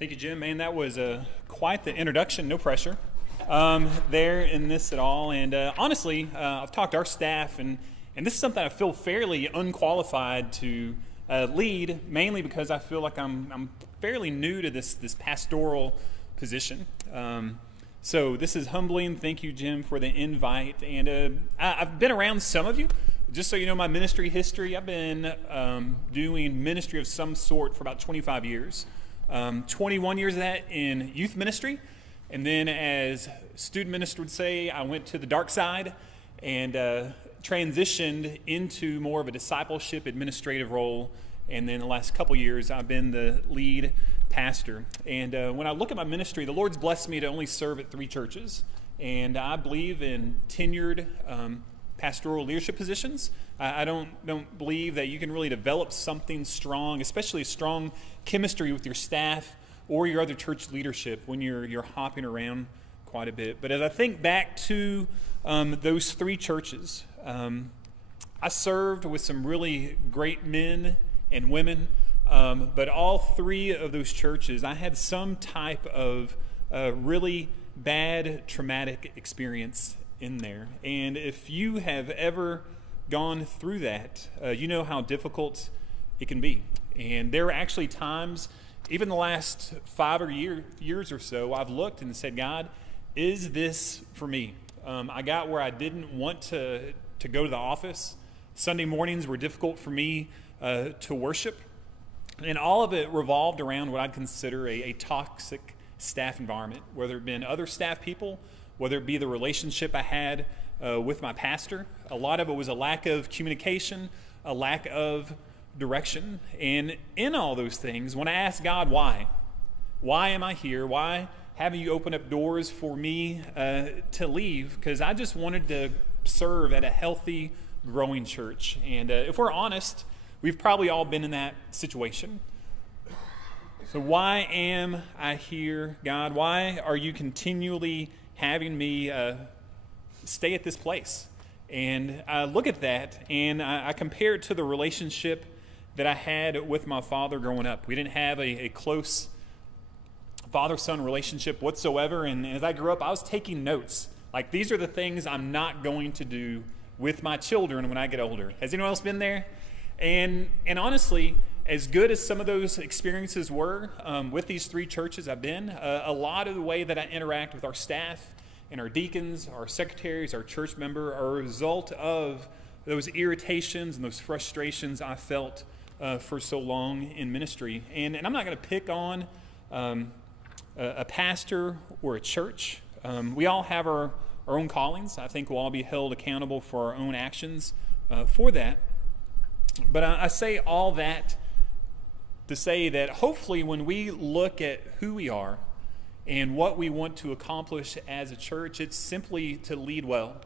Thank you, Jim. Man, that was quite the introduction. No pressure there in this at all. And honestly, I've talked to our staff, and this is something I feel fairly unqualified to lead, mainly because I feel like I'm fairly new to this pastoral position. So this is humbling. Thank you, Jim, for the invite. And I've been around some of you. Just so you know my ministry history, I've been doing ministry of some sort for about 25 years. 21 years of that in youth ministry. And then as student minister would say, I went to the dark side and transitioned into more of a discipleship administrative role. And then the last couple years, I've been the lead pastor. And when I look at my ministry, the Lord's blessed me to only serve at 3 churches. And I believe in tenured pastoral leadership positions. I don't believe that you can really develop something strong, especially strong chemistry with your staff or your other church leadership when you're hopping around quite a bit. But as I think back to those 3 churches, I served with some really great men and women, but all 3 of those churches, I had some type of really bad traumatic experience in there. And if you have ever gone through that, you know how difficult it can be. And there are actually times, even the last 5 years or so, I've looked and said, God, is this for me? I got where I didn't want to go to the office. Sunday mornings were difficult for me to worship. And all of it revolved around what I'd consider a toxic staff environment, whether it been other staff people, whether it be the relationship I had with my pastor. A lot of it was a lack of communication, a lack of direction. And in all those things, when I asked God, why am I here? Why haven't you opened up doors for me to leave? Because I just wanted to serve at a healthy, growing church. And if we're honest, we've probably all been in that situation. So why am I here, God? Why are you continually having me stay at this place? And I look at that and I compare it to the relationship that I had with my father growing up. We didn't have a close father-son relationship whatsoever. And as I grew up, I was taking notes. Like, these are the things I'm not going to do with my children when I get older. Has anyone else been there? And honestly, as good as some of those experiences were with these 3 churches I've been, a lot of the way that I interact with our staff and our deacons, our secretaries, our church member are a result of those irritations and those frustrations I felt for so long in ministry. And I'm not going to pick on a pastor or a church. We all have our own callings. I think we'll all be held accountable for our own actions for that. But I say all that to say that hopefully when we look at who we are and what we want to accomplish as a church, it's simply to lead well,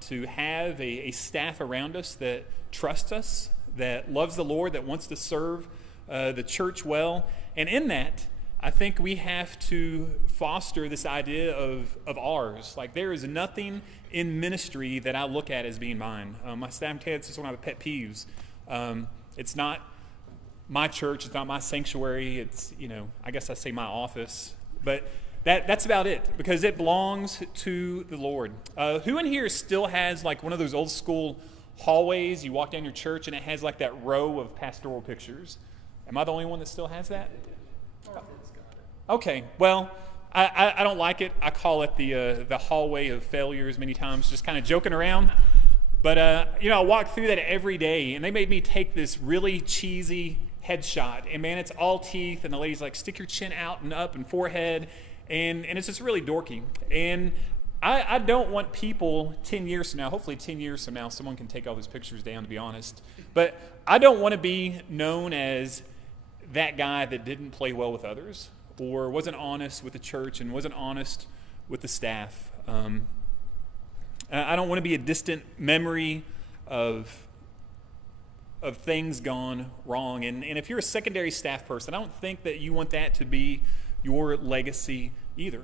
to have a staff around us that trusts us, that loves the Lord, that wants to serve the church well. And in that, I think we have to foster this idea of ours. Like, there is nothing in ministry that I look at as being mine. My staff kids is one of my pet peeves. It's not my church, it's not my sanctuary, it's, I guess I say my office. But that's about it, because it belongs to the Lord. Who in here still has like one of those old school hallways? You walk down your church and it has like that row of pastoral pictures. Am I the only one that still has that? Okay, well, I don't like it. I call it the hallway of failures many times, just kind of joking around. But, I walk through that every day, and they made me take this really cheesy headshot. And, man, it's all teeth, and the lady's like, stick your chin out and up and forehead. And it's just really dorky. And I don't want people 10 years from now, hopefully 10 years from now, someone can take all those pictures down, to be honest. But I don't want to be known as that guy that didn't play well with others, or wasn't honest with the church and wasn't honest with the staff. I don't want to be a distant memory of things gone wrong. And if you're a secondary staff person, I don't think that you want that to be your legacy either.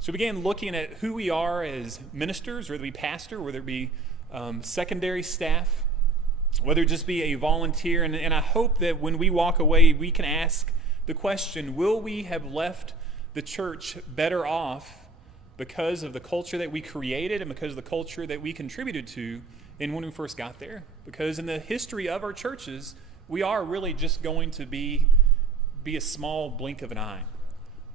So we began looking at who we are as ministers, whether it be pastor, whether it be secondary staff, whether it just be a volunteer. And I hope that when we walk away, we can ask the question, will we have left the church better off because of the culture that we created and because of the culture that we contributed to than when we first got there? Because in the history of our churches, we are really just going to be a small blink of an eye.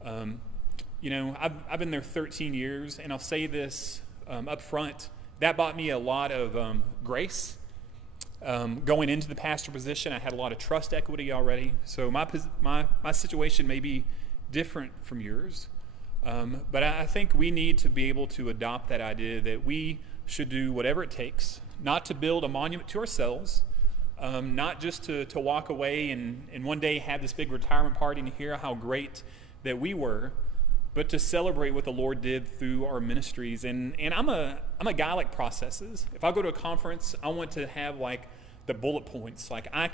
I've been there 13 years, and I'll say this up front, that bought me a lot of grace. Going into the pastor position, I had a lot of trust equity already. So my situation may be different from yours. But I think we need to be able to adopt that idea that we should do whatever it takes, not to build a monument to ourselves, not just to walk away and one day have this big retirement party and hear how great that we were, but to celebrate what the Lord did through our ministries. And I'm a guy like processes. If I go to a conference, I want to have like the bullet points. Like I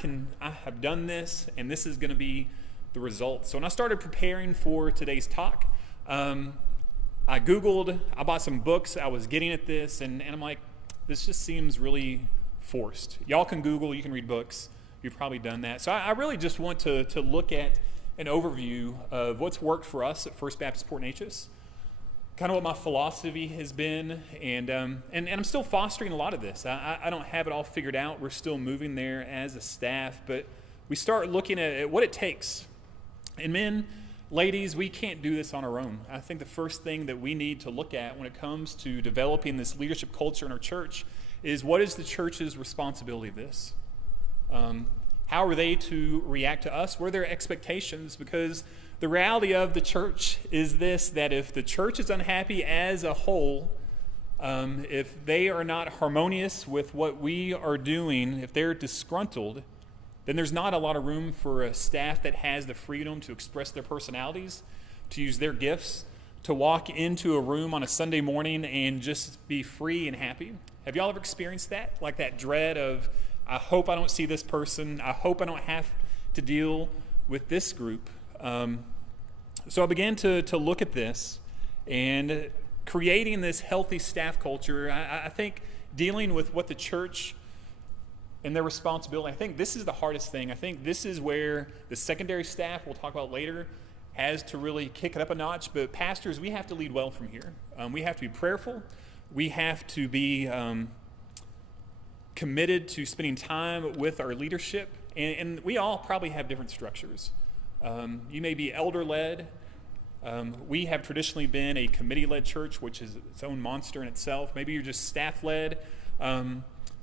have done this, and this is going to be the result. So when I started preparing for today's talk, I Googled, I bought some books, I was getting at this, and I'm like, this just seems really forced. Y'all can Google, you can read books. You've probably done that. So I really just want to look at an overview of what's worked for us at First Baptist Port Neches, kind of what my philosophy has been, and I'm still fostering a lot of this. I don't have it all figured out. We're still moving there as a staff, but we start looking at what it takes. And men, ladies, we can't do this on our own. I think the first thing that we need to look at when it comes to developing this leadership culture in our church is, what is the church's responsibility of this? How are they to react to us? What are their expectations? Because the reality of the church is this, that if the church is unhappy as a whole, if they are not harmonious with what we are doing, if they're disgruntled, then there's not a lot of room for a staff that has the freedom to express their personalities, to use their gifts, to walk into a room on a Sunday morning and just be free and happy. Have y'all ever experienced that? Like that dread of, I hope I don't see this person. I hope I don't have to deal with this group. So I began to look at this and creating this healthy staff culture. I think dealing with what the church and their responsibility, I think this is the hardest thing. I think this is where the secondary staff, we'll talk about later, has to really kick it up a notch. But pastors, we have to lead well from here. We have to be prayerful. We have to be committed to spending time with our leadership. And we all probably have different structures. You may be elder-led. We have traditionally been a committee-led church, which is its own monster in itself. Maybe you're just staff-led.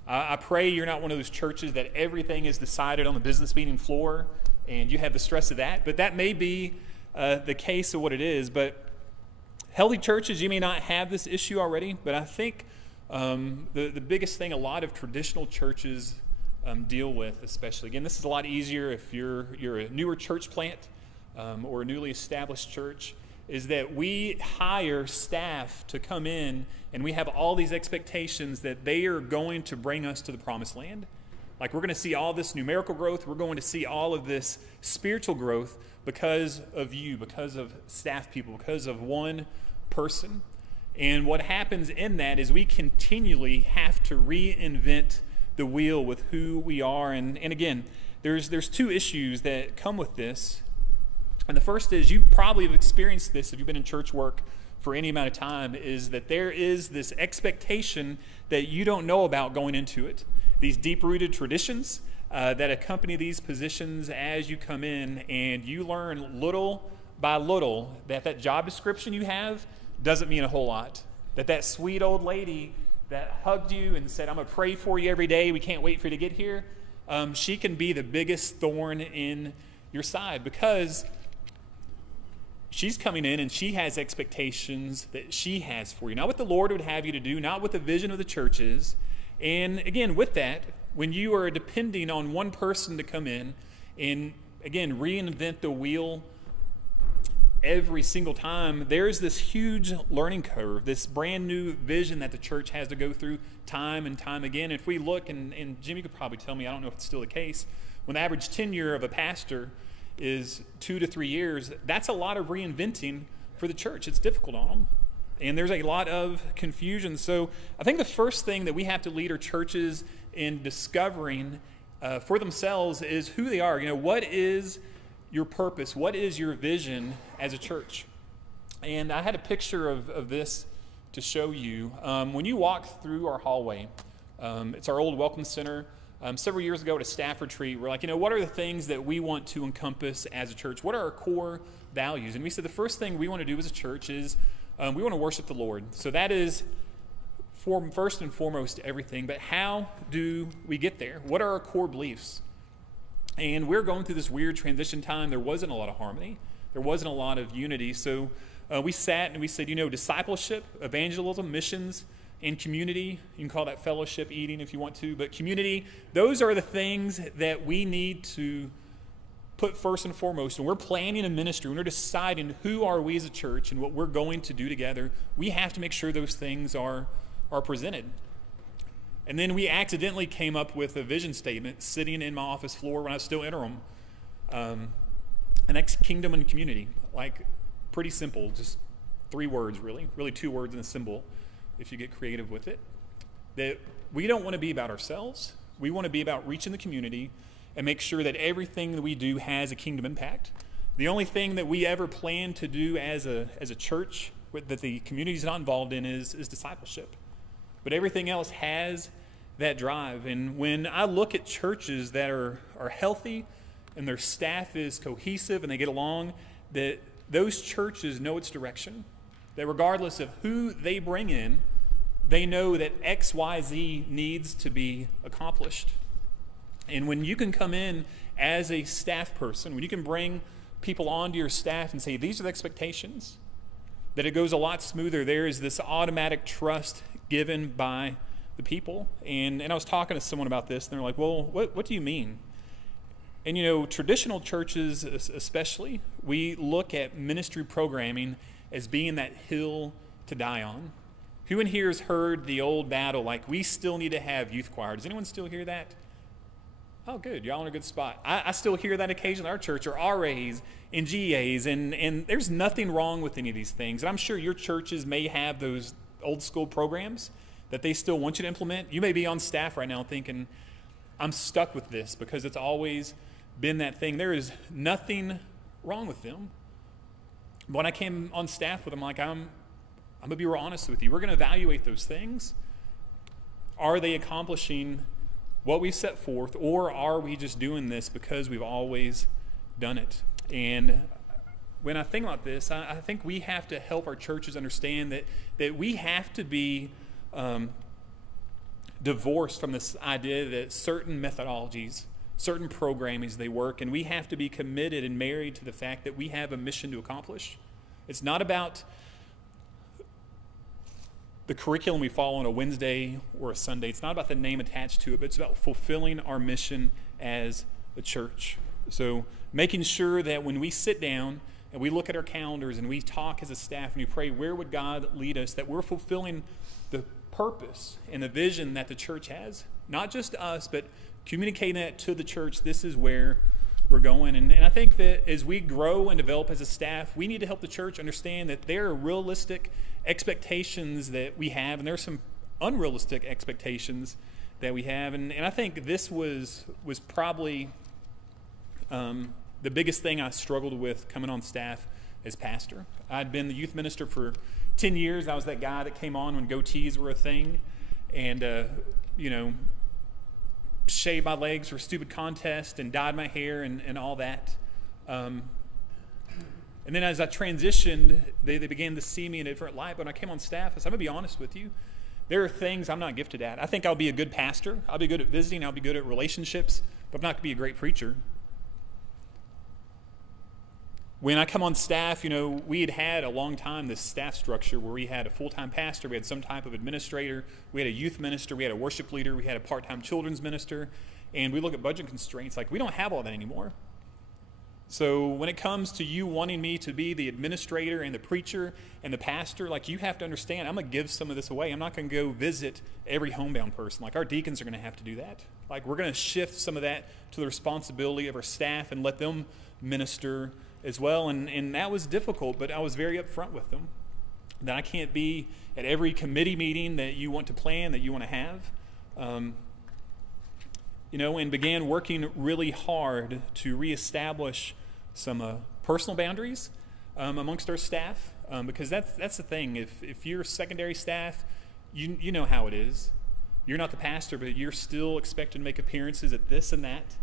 I pray you're not one of those churches that everything is decided on the business meeting floor and you have the stress of that, but that may be the case of what it is. But healthy churches, you may not have this issue already, but I think the biggest thing a lot of traditional churches deal with, especially, again, this is a lot easier if you're a newer church plant or a newly established church, is that we hire staff to come in and we have all these expectations that they are going to bring us to the promised land. Like, we're going to see all this numerical growth. We're going to see all of this spiritual growth because of you, because of staff people, because of one person. And what happens in that is we continually have to reinvent the wheel with who we are. And again, there's two issues that come with this. And the first is, you probably have experienced this if you've been in church work for any amount of time, is that there is this expectation that you don't know about going into it. These deep-rooted traditions that accompany these positions as you come in, and you learn little by little that job description you have doesn't mean a whole lot. That sweet old lady that hugged you and said, I'm going to pray for you every day, we can't wait for you to get here, she can be the biggest thorn in your side, because she's coming in and she has expectations that she has for you. Not what the Lord would have you to do, not what the vision of the church is. And again, with that, when you are depending on one person to come in and, again, reinvent the wheel every single time, there's this huge learning curve, this brand new vision that the church has to go through time and time again. If we look, and Jimmy could probably tell me, I don't know if it's still the case, when the average tenure of a pastor is 2 to 3 years, that's a lot of reinventing for the church. It's difficult on them. And there's a lot of confusion. So I think the first thing that we have to lead our churches in discovering for themselves is who they are. You know, what is your purpose? What is your vision as a church? And I had a picture of this to show you. When you walk through our hallway, it's our old Welcome Center. Several years ago at a staff retreat, we're like, what are the things that we want to encompass as a church? What are our core values? And we said the first thing we want to do as a church is we want to worship the Lord. So that is first and foremost everything. But how do we get there? What are our core beliefs? And we're going through this weird transition time. There wasn't a lot of harmony. There wasn't a lot of unity. So we sat and we said, discipleship, evangelism, missions, and community. You can call that fellowship, eating if you want to. But community, those are the things that we need to put first and foremost. And we're planning a ministry. When we're deciding who are we as a church and what we're going to do together, we have to make sure those things are presented. And then we accidentally came up with a vision statement sitting in my office floor when I was still interim. And that's kingdom and community. Like, pretty simple, just 3 words really 2 words and a symbol if you get creative with it. That we don't want to be about ourselves. We want to be about reaching the community and make sure that everything that we do has a kingdom impact. The only thing that we ever plan to do as a church that the community is not involved in is discipleship. But everything else has that drive. And when I look at churches that are healthy and their staff is cohesive and they get along, that those churches know its direction. That regardless of who they bring in, they know that X, Y, Z needs to be accomplished. And when you can come in as a staff person, when you can bring people onto your staff and say, these are the expectations, that it goes a lot smoother. There is this automatic trust given by the people. And I was talking to someone about this, and they're like, well, what do you mean? And traditional churches especially, we look at ministry programming as being that hill to die on. Who in here has heard the old battle, like, we still need to have youth choir? Does anyone still hear that? Oh, good. Y'all in a good spot. I still hear that occasionally at our church, or RAs and GAs, and there's nothing wrong with any of these things. And I'm sure your churches may have those old school programs that they still want you to implement. You may be on staff right now thinking, I'm stuck with this because it's always been that thing. There is nothing wrong with them. When I came on staff with them, I'm going to be real honest with you. We're going to evaluate those things. Are they accomplishing what we've set forth, or are we just doing this because we've always done it? And when I think about this, I think we have to help our churches understand that we have to be divorced from this idea that certain methodologies, certain programmings, they work, and we have to be committed and married to the fact that we have a mission to accomplish. It's not about the curriculum we follow on a Wednesday or a Sunday. It's not about the name attached to it, but it's about fulfilling our mission as a church. So making sure that when we sit down and we look at our calendars and we talk as a staff and we pray, where would God lead us, that we're fulfilling the purpose and the vision that the church has. Not just us, but communicating that to the church. This is where we're going. And I think that as we grow and develop as a staff, we need to help the church understand that there are realistic expectations that we have, and there are some unrealistic expectations that we have. And I think this was probably the biggest thing I struggled with coming on staff as pastor. I'd been the youth minister for 10 years. I was that guy that came on when goatees were a thing, and shaved my legs for stupid contest and dyed my hair and all that. And then as I transitioned, they began to see me in a different light. But when I came on staff, I said, I'm going to be honest with you. There are things I'm not gifted at. I think I'll be a good pastor. I'll be good at visiting. I'll be good at relationships. But I'm not going to be a great preacher. When I come on staff, we had a long time this staff structure where we had a full-time pastor, we had some type of administrator, we had a youth minister, we had a worship leader, we had a part-time children's minister, and we look at budget constraints. Like, we don't have all that anymore. So when it comes to you wanting me to be the administrator and the preacher and the pastor, like, you have to understand, I'm going to give some of this away. I'm not going to go visit every homebound person. Like, our deacons are going to have to do that. Like, we're going to shift some of that to the responsibility of our staff and let them minister as well. And that was difficult, but I was very upfront with them that I can't be at every committee meeting that you want to plan, that you want to have. And began working really hard to reestablish some personal boundaries amongst our staff, because that's the thing. If you're secondary staff, you know how it is. You're not the pastor, but you're still expected to make appearances at this and that,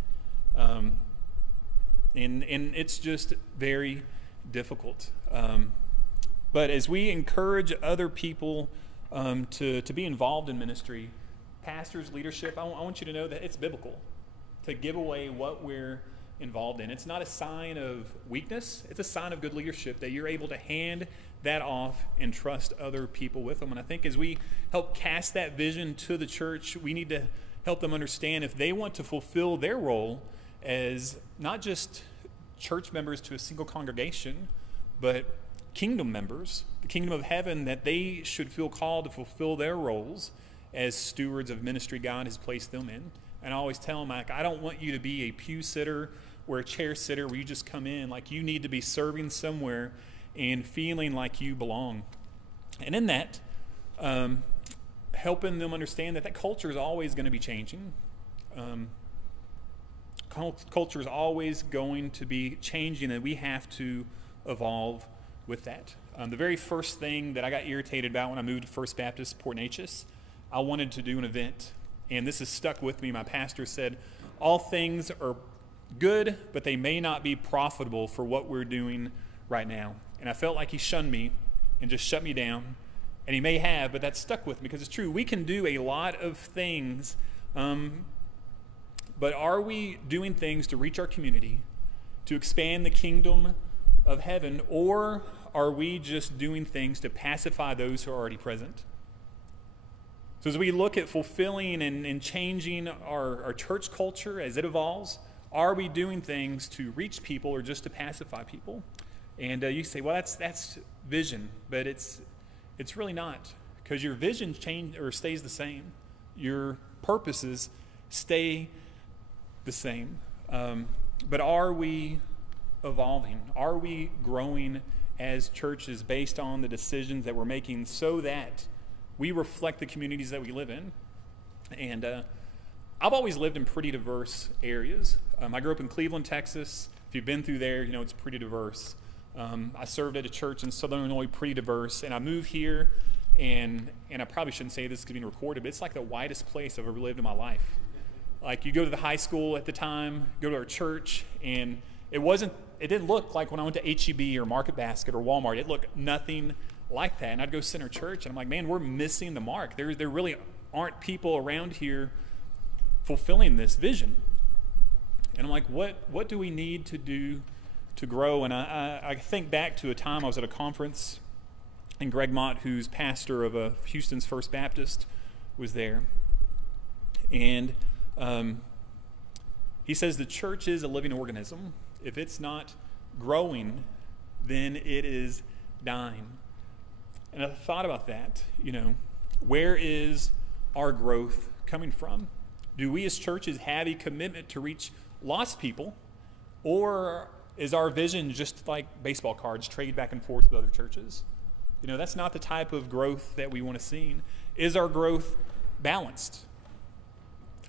and it's just very difficult. But as we encourage other people to be involved in ministry, pastors, leadership, I want you to know that it's biblical to give away what we're involved in. It's not a sign of weakness. It's a sign of good leadership that you're able to hand that off and trust other people with them. And I think as we help cast that vision to the church, we need to help them understand if they want to fulfill their role as not just church members to a single congregation, but kingdom members, the kingdom of heaven, that they should feel called to fulfill their roles as stewards of ministry God has placed them in. And I always tell them, like, I don't want you to be a pew sitter or a chair sitter where you just come in. Like, you need to be serving somewhere and feeling like you belong. And in that, helping them understand that culture is always going to be changing. Culture is always going to be changing, and we have to evolve with that. The very first thing that I got irritated about when I moved to First Baptist Port Neches, I wanted to do an event, and this has stuck with me. My pastor said, all things are good, but they may not be profitable for what we're doing right now. And I felt like he shunned me and just shut me down, and he may have, but that stuck with me because it's true. We can do a lot of things, but are we doing things to reach our community, to expand the kingdom of heaven, or are we just doing things to pacify those who are already present? So as we look at fulfilling and changing our church culture as it evolves, are we doing things to reach people or just to pacify people? And you say, well, that's vision, but it's really not, because your vision change or stays the same. Your purposes stay the same. But are we evolving? Are we growing as churches based on the decisions that we're making so that we reflect the communities that we live in? And I've always lived in pretty diverse areas. I grew up in Cleveland, Texas. If you've been through there, you know it's pretty diverse. I served at a church in Southern Illinois, pretty diverse. And I moved here, and I probably shouldn't say this because it's being recorded, but it's like the whitest place I've ever lived in my life. Like, you go to the high school at the time, go to our church, and it didn't look like when I went to H-E-B or Market Basket or Walmart. It looked nothing like that. And I'd go sit in our church, and I'm like, man, we're missing the mark. There really aren't people around here fulfilling this vision. And I'm like, what do we need to do to grow? And I think back to a time I was at a conference, and Greg Mott, who's pastor of Houston's First Baptist, was there. And he says the church is a living organism. If it's not growing, then it is dying. And I thought about that. Where is our growth coming from? Do we as churches have a commitment to reach lost people, or is our vision just like baseball cards, trade back and forth with other churches? That's not the type of growth that we want to see. Is our growth balanced?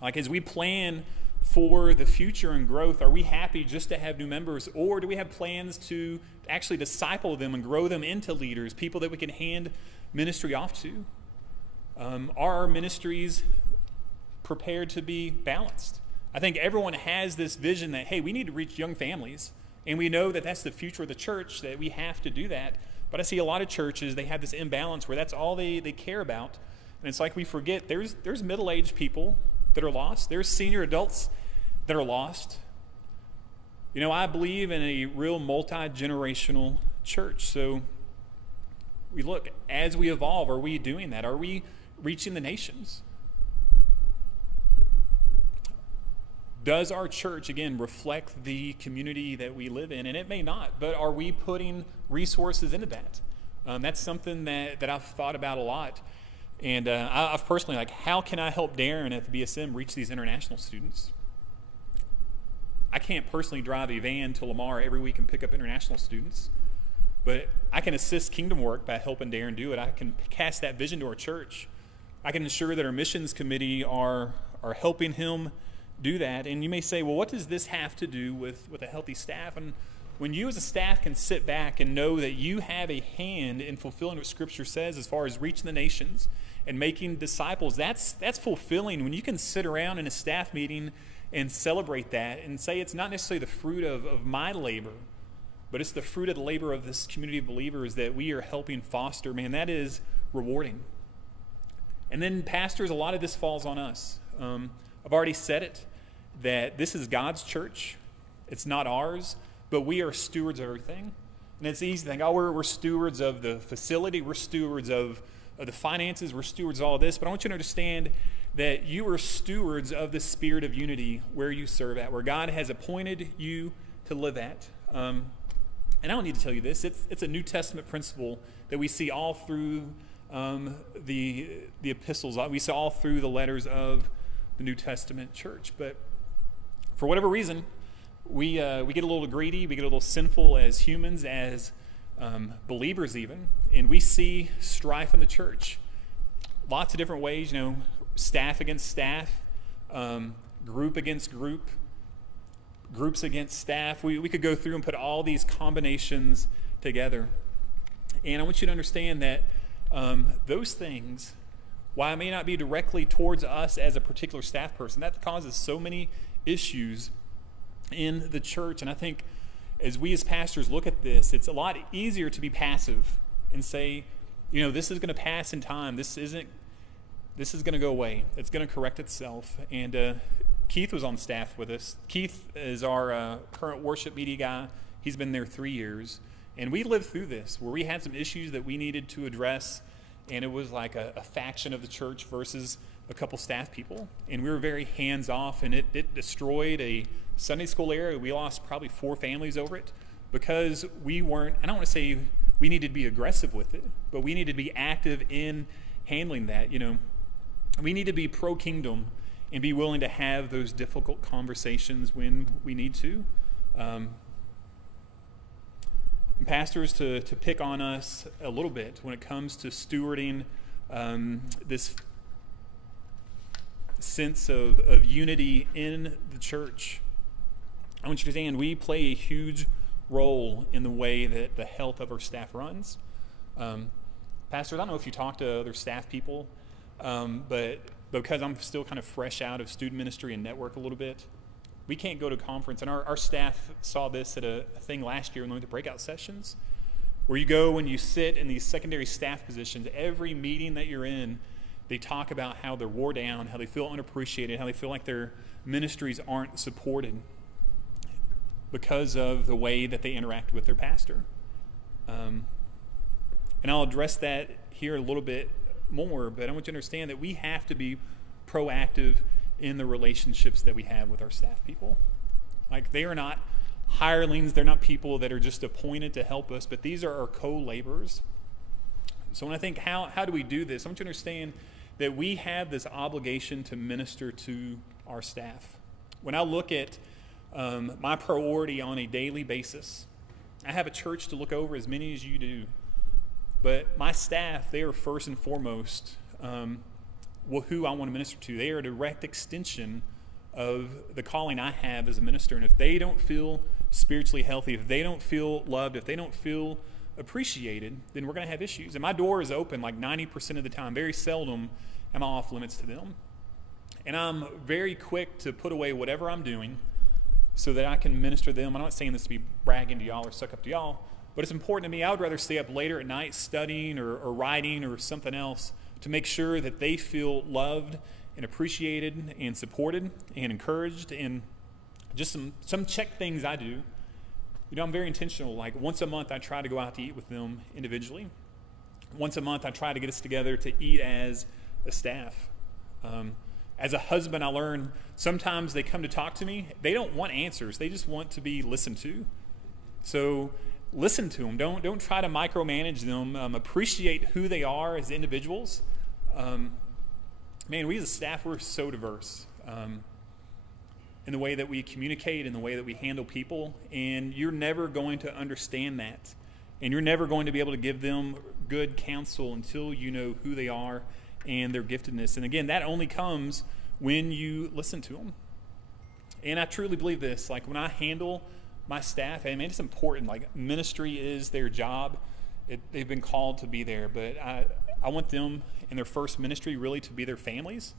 Like, as we plan for the future and growth, are we happy just to have new members, or do we have plans to actually disciple them and grow them into leaders, people that we can hand ministry off to? Are our ministries prepared to be balanced? I think everyone has this vision that, hey, we need to reach young families, and we know that that's the future of the church, that we have to do that. But I see a lot of churches, they have this imbalance where that's all they care about. And it's like we forget there's middle-aged people that are lost. There's senior adults that are lost. I believe in a real multi-generational church. So we look, as we evolve, are we doing that? Are we reaching the nations? Does our church, again, reflect the community that we live in? And it may not, but are we putting resources into that? That's something that I've thought about a lot. And I've personally, how can I help Darren at the BSM reach these international students? I can't personally drive a van to Lamar every week and pick up international students, but I can assist kingdom work by helping Darren do it. I can cast that vision to our church. I can ensure that our missions committee are helping him do that. And you may say, well, what does this have to do with a healthy staff? And when you as a staff can sit back and know that you have a hand in fulfilling what Scripture says as far as reaching the nations and making disciples, that's fulfilling. When you can sit around in a staff meeting and celebrate that and say it's not necessarily the fruit of my labor, but it's the fruit of the labor of this community of believers that we are helping foster, man, that is rewarding. And then pastors, a lot of this falls on us. I've already said it, that this is God's church. It's not ours, but we are stewards of everything. And it's easy to think, we're stewards of the facility, we're stewards of the finances, we're stewards of all this. But I want you to understand that you are stewards of the spirit of unity where you serve at, where God has appointed you to live at. And I don't need to tell you this. It's a New Testament principle that we see all through the epistles. We see all through the letters of the New Testament church. But for whatever reason, we get a little greedy, we get a little sinful as humans, as believers even, and we see strife in the church. Lots of different ways, staff against staff, group against group, groups against staff. We could go through and put all these combinations together. And I want you to understand that those things, while it may not be directly towards us as a particular staff person, that causes so many issues in the church. And I think as we as pastors look at this, it's a lot easier to be passive and say, this is going to pass in time. This is going to go away. It's going to correct itself. And Keith was on staff with us. Keith is our current worship media guy. He's been there 3 years. And we lived through this where we had some issues that we needed to address. And it was like a faction of the church versus a couple staff people. And we were very hands-off, and it destroyed a Sunday school area. We lost probably 4 families over it because we weren't, I don't want to say we needed to be aggressive with it, but we needed to be active in handling that. We need to be pro-kingdom and be willing to have those difficult conversations when we need to. And pastors, to pick on us a little bit when it comes to stewarding this sense of unity in the church. I want you to understand we play a huge role in the way that the health of our staff runs. Pastors, I don't know if you talk to other staff people, but because I'm still kind of fresh out of student ministry and network a little bit, we can't go to conference. And our staff saw this at a thing last year when we went to breakout sessions, where you go and you sit in these secondary staff positions. Every meeting that you're in, they talk about how they're wore down, how they feel unappreciated, how they feel like their ministries aren't supported because of the way that they interact with their pastor. And I'll address that here a little bit more, but I want you to understand that we have to be proactive in the relationships that we have with our staff people. Like, they are not hirelings, they're not people that are just appointed to help us, but these are our co-laborers. So when I think, how do we do this? I want you to understand that we have this obligation to minister to our staff. When I look at my priority on a daily basis, I have a church to look over, as many as you do, but my staff, they are first and foremost who I want to minister to. They are a direct extension of the calling I have as a minister. And if they don't feel spiritually healthy, if they don't feel loved, if they don't feel appreciated, then we're going to have issues. And my door is open like 90% of the time. Very seldom am I off limits to them. And I'm very quick to put away whatever I'm doing so that I can minister to them. I'm not saying this to be bragging to y'all or suck up to y'all, but it's important to me. I would rather stay up later at night studying or writing or something else to make sure that they feel loved and appreciated and supported and encouraged. And just some check things I do. I'm very intentional. Like, once a month I try to go out to eat with them individually. Once a month I try to get us together to eat as a staff. As a husband, I learn sometimes they come to talk to me. They don't want answers. They just want to be listened to. So listen to them. Don't try to micromanage them. Appreciate who they are as individuals. Man, we as a staff, we're so diverse in the way that we communicate, in the way that we handle people, and you're never going to understand that. And you're never going to be able to give them good counsel until you know who they are and their giftedness. And again, that only comes when you listen to them. And I truly believe this. Like, when I handle my staff, hey man, it's important. Like, ministry is their job. They've been called to be there, but I want them in their first ministry really to be their families,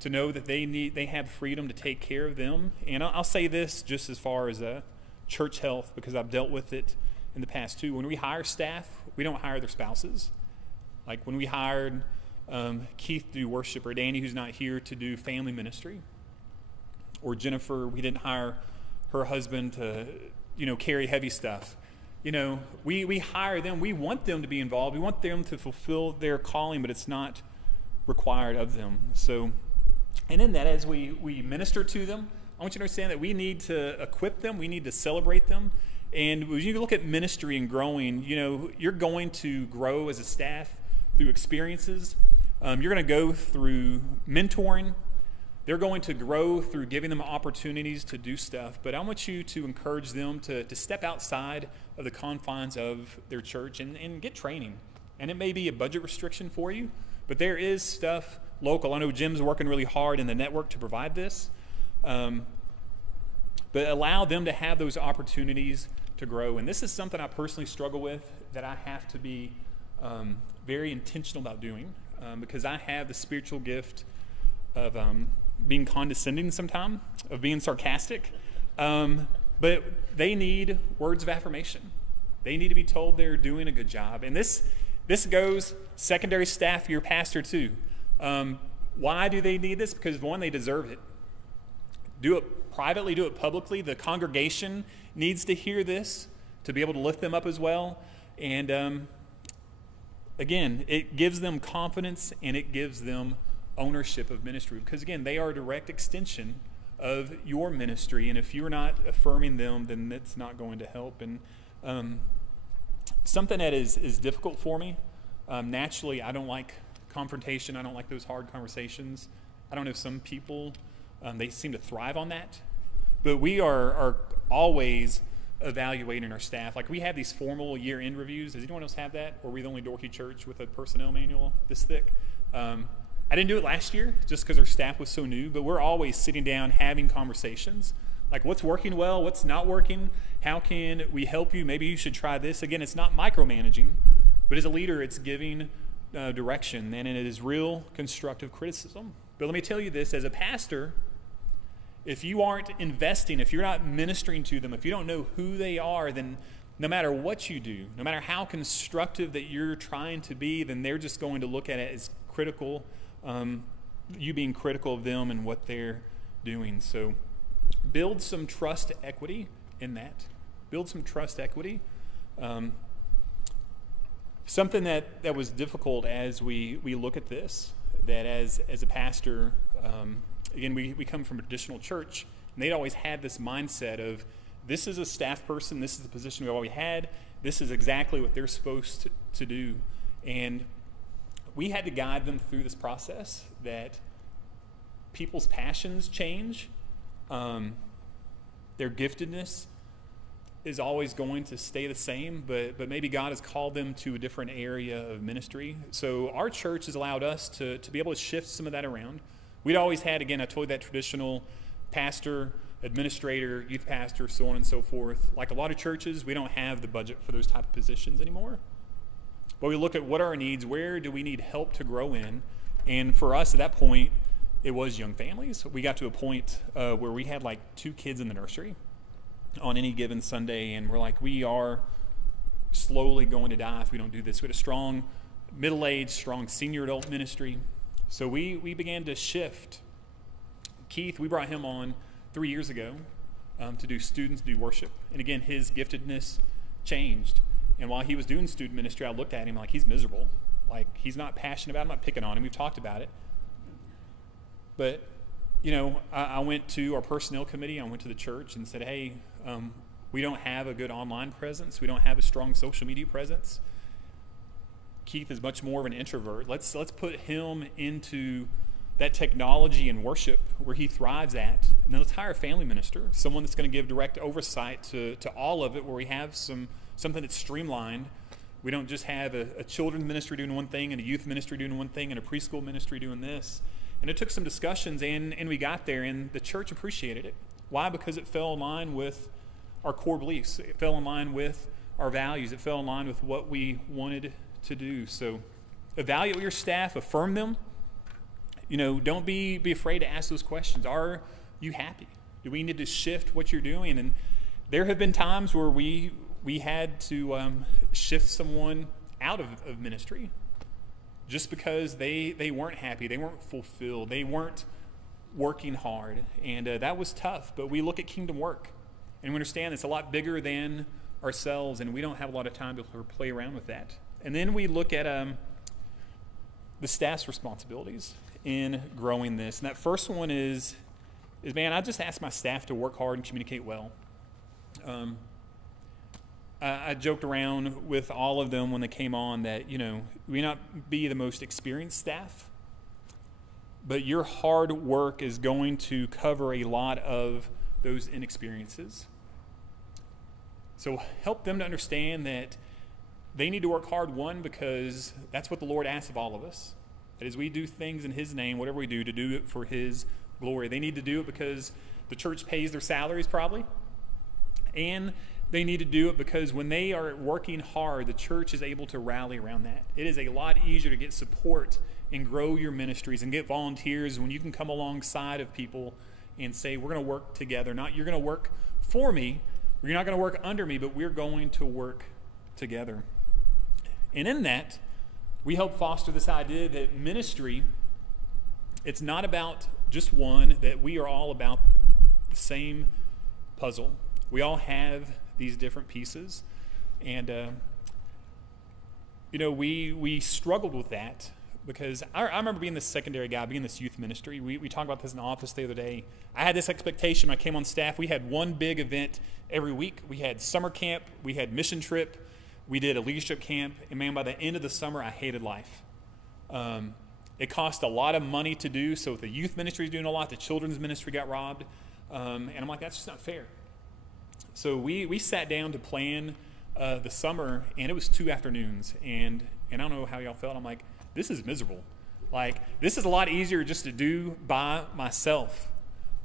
to know that they have freedom to take care of them. And I'll say this just as far as church health, because I've dealt with it in the past too. When we hire staff, we don't hire their spouses. Like when we hired Keith to do worship, or Danny, who's not here, to do family ministry, or Jennifer, we didn't hire her husband to, carry heavy stuff. We hire them. We want them to be involved. We want them to fulfill their calling, but it's not required of them. So, and in that, as we minister to them, I want you to understand that we need to equip them. We need to celebrate them. And when you look at ministry and growing, you're going to grow as a staff through experiences. You're going to go through mentoring. They're going to grow through giving them opportunities to do stuff. But I want you to encourage them to step outside of the confines of their church and get training. And it may be a budget restriction for you, but there is stuff local. I know Jim's working really hard in the network to provide this. But allow them to have those opportunities to grow. And this is something I personally struggle with, that I have to be very intentional about doing, because I have the spiritual gift of being condescending sometimes, of being sarcastic. But they need words of affirmation. They need to be told they're doing a good job. And this goes secondary staff, your pastor too. Why do they need this? Because one, they deserve it. Do it privately, do it publicly. The congregation needs to hear this to be able to lift them up as well. And again, it gives them confidence and it gives them ownership of ministry, because again, they are a direct extension of your ministry, and if you're not affirming them, then it's not going to help. And something that is difficult for me, naturally, I don't like confrontation. I don't like those hard conversations. I don't know, some people, they seem to thrive on that, but we are always evaluating our staff. Like, we have these formal year-end reviews. Does anyone else have that? Or are we the only dorky church with a personnel manual this thick? I didn't do it last year just because our staff was so new, but we're always sitting down having conversations. Like, what's working well, what's not working, how can we help you, maybe you should try this. Again, it's not micromanaging, but as a leader, it's giving direction, and it is real constructive criticism. But let me tell you this, as a pastor, if you aren't investing, if you're not ministering to them, if you don't know who they are, then no matter what you do, no matter how constructive that you're trying to be, then they're just going to look at it as critical, you being critical of them and what they're doing. So build some trust equity in that. Build some trust equity. Something that was difficult as we look at this, that as a pastor, again, we come from a traditional church, and they'd always had this mindset of, this is a staff person, this is the position we always had, this is exactly what they're supposed to do. And we had to guide them through this process, that people's passions change, their giftedness is always going to stay the same, but maybe God has called them to a different area of ministry. So our church has allowed us to be able to shift some of that around. We'd always had, again, I told you, that traditional pastor, administrator, youth pastor, so on and so forth. Like a lot of churches, we don't have the budget for those type of positions anymore. But we look at what are our needs, where do we need help to grow in? And for us at that point, it was young families. We got to a point where we had like 2 kids in the nursery on any given Sunday, and we're like, we are slowly going to die if we don't do this. We had a strong middle-aged, strong senior adult ministry. So we began to shift. Keith, we brought him on 3 years ago to do students, do worship. And again, his giftedness changed. And while he was doing student ministry, I looked at him like, he's miserable. Like, he's not passionate about it. I'm not picking on him. We've talked about it. But, I went to our personnel committee. I went to the church and said, hey, we don't have a good online presence. We don't have a strong social media presence. Keith is much more of an introvert. Let's put him into that technology and worship where he thrives at. And then let's hire a family minister, someone that's going to give direct oversight to all of it, where we have something that's streamlined. We don't just have a children's ministry doing one thing and a youth ministry doing one thing and a preschool ministry doing this. And it took some discussions, and we got there, and the church appreciated it. Why? Because it fell in line with our core beliefs. It fell in line with our values. It fell in line with what we wanted to do. So evaluate your staff, affirm them. Don't be afraid to ask those questions. Are you happy? Do we need to shift what you're doing? And there have been times where we had to shift someone out of ministry just because they weren't happy, they weren't fulfilled, they weren't working hard, and that was tough. But we look at kingdom work, and we understand it's a lot bigger than ourselves, and we don't have a lot of time to play around with that. And then we look at the staff's responsibilities in growing this. And that first one is man, I just ask my staff to work hard and communicate well. I joked around with all of them when they came on that, we may not be the most experienced staff, but your hard work is going to cover a lot of those inexperiences. So help them to understand that they need to work hard, one, because that's what the Lord asks of all of us. That as we do things in His name, whatever we do, to do it for His glory. They need to do it because the church pays their salaries probably, and they need to do it because when they are working hard, the church is able to rally around that. It is a lot easier to get support and grow your ministries and get volunteers when you can come alongside of people and say, we're going to work together. Not you're going to work for me, or you're not going to work under me, but we're going to work together. And in that, we help foster this idea that ministry, it's not about just one, that we are all about the same puzzle. We all have these different pieces. And, we struggled with that because I remember being this secondary guy, being this youth ministry. We talked about this in the office the other day. I had this expectation when I came on staff. We had one big event every week. We had summer camp. We had mission trip. We did a leadership camp. And man, by the end of the summer, I hated life. It cost a lot of money to do. So if the youth ministry is doing a lot, the children's ministry got robbed. And I'm like, that's just not fair. So we sat down to plan the summer, and it was 2 afternoons. And I don't know how y'all felt. I'm like, this is miserable. Like, this is a lot easier just to do by myself.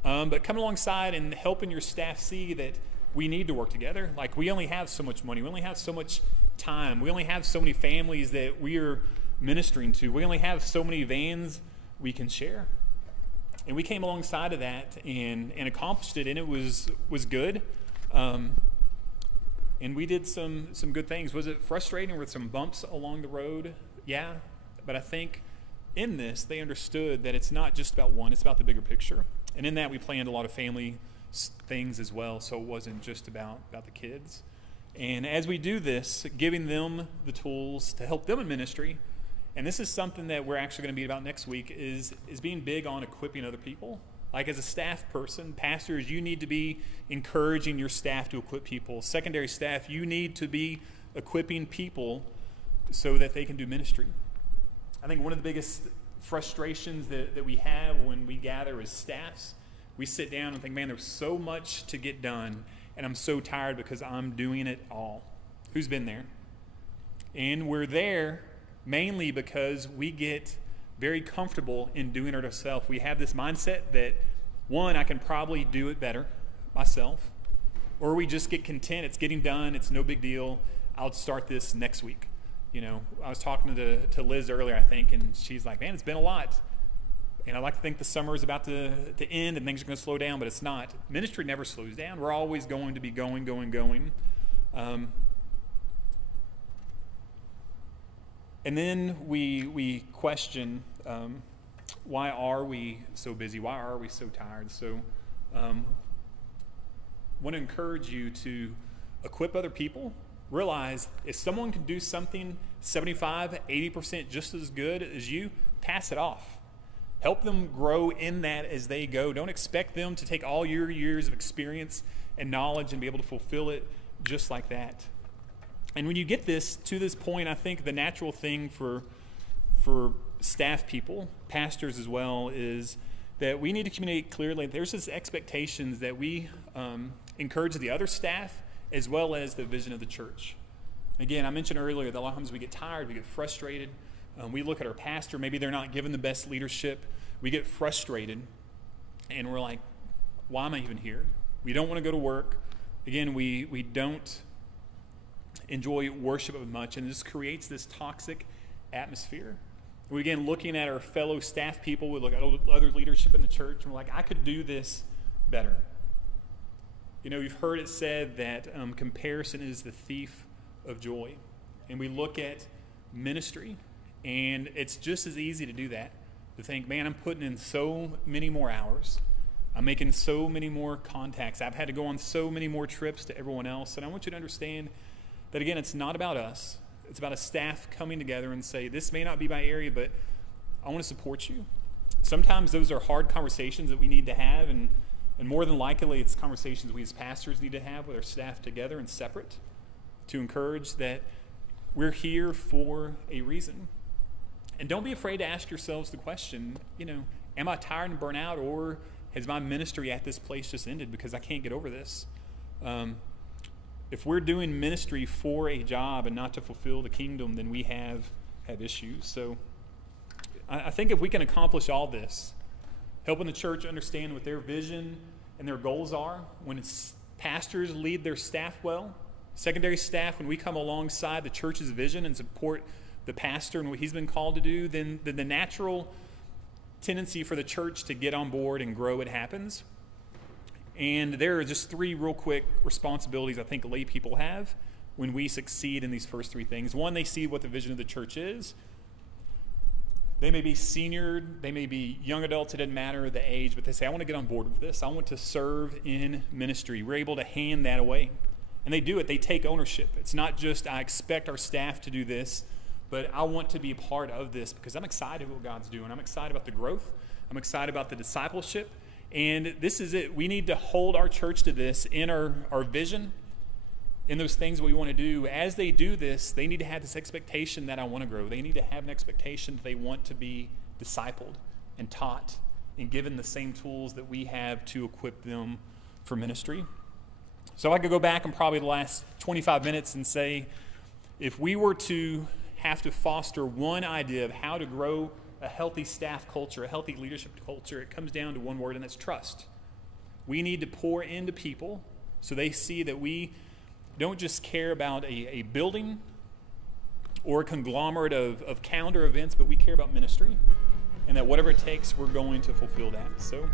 But coming alongside and helping your staff see that we need to work together. Like, we only have so much money. We only have so much time. We only have so many families that we are ministering to. We only have so many vans we can share. And we came alongside of that and accomplished it, and it was good. And we did some good things. Was it frustrating with some bumps along the road? Yeah. But I think in this, they understood that it's not just about one, it's about the bigger picture. And in that, we planned a lot of family things as well, so it wasn't just about the kids. And as we do this, giving them the tools to help them in ministry, and this is something that we're actually going to be about next week, is being big on equipping other people. Like, as a staff person, pastors, you need to be encouraging your staff to equip people. Secondary staff, you need to be equipping people so that they can do ministry. I think one of the biggest frustrations that we have when we gather as staffs, we sit down and think, man, there's so much to get done, and I'm so tired because I'm doing it all. Who's been there? And we're there mainly because we get very comfortable in doing it ourselves. We have this mindset that, one, I can probably do it better myself, or we just get content. It's getting done. It's no big deal. I'll start this next week. I was talking to Liz earlier, I think, and she's like, man, it's been a lot. And I like to think the summer is about to end and things are going to slow down, but it's not. Ministry never slows down. We're always going to be going. And then we question, why are we so busy? Why are we so tired? So I want to encourage you to equip other people. Realize if someone can do something 75, 80% just as good as you, pass it off. Help them grow in that as they go. Don't expect them to take all your years of experience and knowledge and be able to fulfill it just like that. And when you get to this point, I think the natural thing for staff people, pastors as well, is that we need to communicate clearly. There's this expectations that we encourage the other staff as well as the vision of the church. Again, I mentioned earlier that a lot of times we get tired, we get frustrated. We look at our pastor, maybe they're not given the best leadership. We get frustrated, and we're like, why am I even here? We don't want to go to work. again, we don't enjoy worship as much, and it just creates this toxic atmosphere. We begin looking at our fellow staff people, we look at other leadership in the church, and we're like, I could do this better. You know, you've heard it said that comparison is the thief of joy. And we look at ministry, and it's just as easy to do that, to think, man, I'm putting in so many more hours. I'm making so many more contacts. I've had to go on so many more trips to everyone else. And I want you to understand that, again, it's not about us. It's about a staff coming together and say, this may not be my area, but I want to support you. Sometimes those are hard conversations that we need to have, and more than likely it's conversations we as pastors need to have with our staff together and separate to encourage that we're here for a reason. And don't be afraid to ask yourselves the question, you know, am I tired and burnt out, or has my ministry at this place just ended because I can't get over this? If we're doing ministry for a job and not to fulfill the kingdom, then we have issues. So I think if we can accomplish all this, helping the church understand what their vision and their goals are, when it's pastors lead their staff well, secondary staff, when we come alongside the church's vision and support the pastor and what he's been called to do, then the natural tendency for the church to get on board and grow, it happens. And there are just three real quick responsibilities I think lay people have when we succeed in these first three things. One, they see what the vision of the church is. They may be senior, they may be young adults, it doesn't matter the age, but they say, I want to get on board with this. I want to serve in ministry. We're able to hand that away. And they do it. They take ownership. It's not just, I expect our staff to do this, but I want to be a part of this because I'm excited what God's doing. I'm excited about the growth. I'm excited about the discipleship. And this is it. We need to hold our church to this in our vision, in those things we want to do. As they do this, they need to have this expectation that I want to grow. They need to have an expectation that they want to be discipled and taught and given the same tools that we have to equip them for ministry. So I could go back in probably the last 25 minutes and say, if we were to have to foster one idea of how to grow a healthy staff culture, a healthy leadership culture, it comes down to one word, and that's trust. We need to pour into people so they see that we don't just care about a building or a conglomerate of calendar events, but we care about ministry, and that whatever it takes, we're going to fulfill that. So